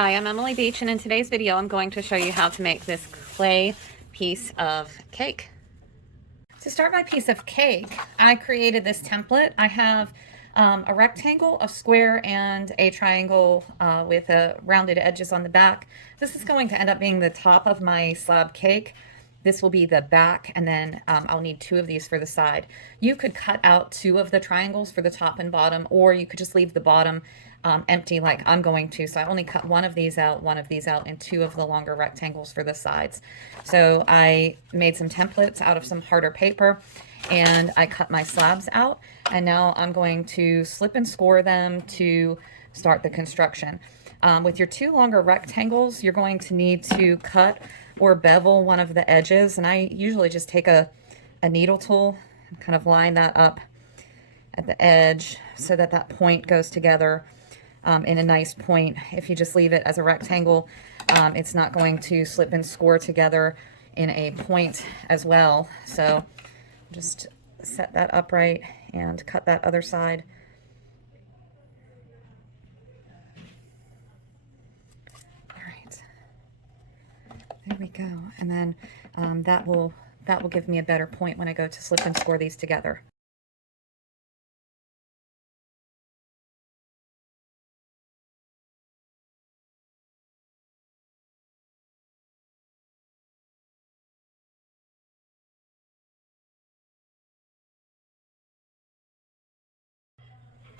Hi, I'm Emily Beach, and in today's video I'm going to show you how to make this clay piece of cake. To start my piece of cake, I created this template. I have a rectangle, a square, and a triangle with rounded edges on the back. This is going to end up being the top of my slab cake. This will be the back, and then I'll need two of these for the side. You could cut out two of the triangles for the top and bottom, or you could just leave the bottom empty like I'm going to. So I only cut one of these out, and two of the longer rectangles for the sides. So I made some templates out of some harder paper, and I cut my slabs out, and now I'm going to slip and score them to start the construction. With your two longer rectangles, you're going to need to cut or bevel one of the edges, and I usually just take a needle tool and kind of line that up at the edge so that that point goes together in a nice point. If you just leave it as a rectangle, it's not going to slip and score together in a point as well. So just set that upright and cut that other side. All right, there we go. And then that will give me a better point when I go to slip and score these together.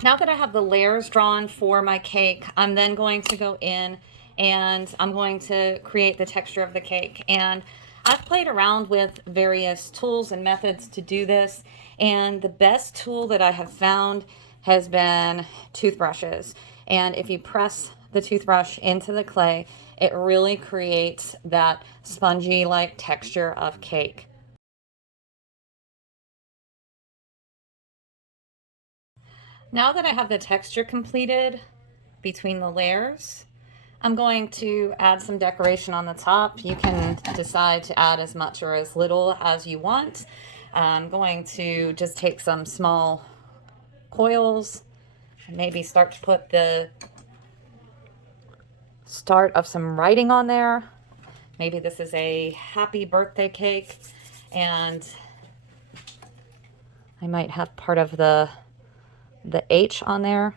Now that I have the layers drawn for my cake, I'm then going to go in and I'm going to create the texture of the cake. And I've played around with various tools and methods to do this, and the best tool that I have found has been toothbrushes. And if you press the toothbrush into the clay, it really creates that spongy-like texture of cake. Now that I have the texture completed between the layers, I'm going to add some decoration on the top. You can decide to add as much or as little as you want. I'm going to just take some small coils and maybe start to put the start of some writing on there. Maybe this is a happy birthday cake, and I might have part of the H on there.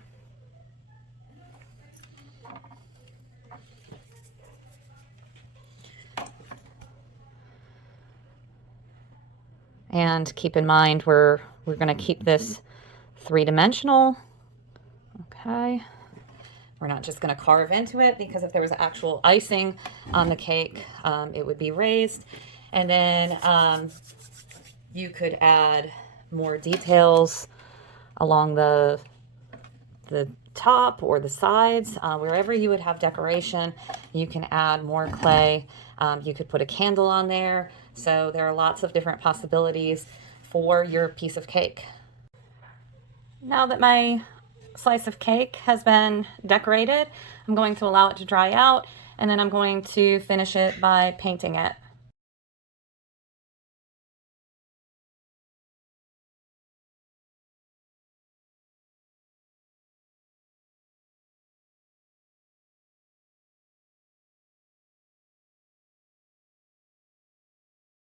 And keep in mind we're going to keep this three-dimensional. Okay. We're not just going to carve into it, because if there was actual icing on the cake, it would be raised. And then you could add more details along the top or the sides. Wherever you would have decoration, you can add more clay. You could put a candle on there. So there are lots of different possibilities for your piece of cake. Now that my slice of cake has been decorated, I'm going to allow it to dry out, and then I'm going to finish it by painting it.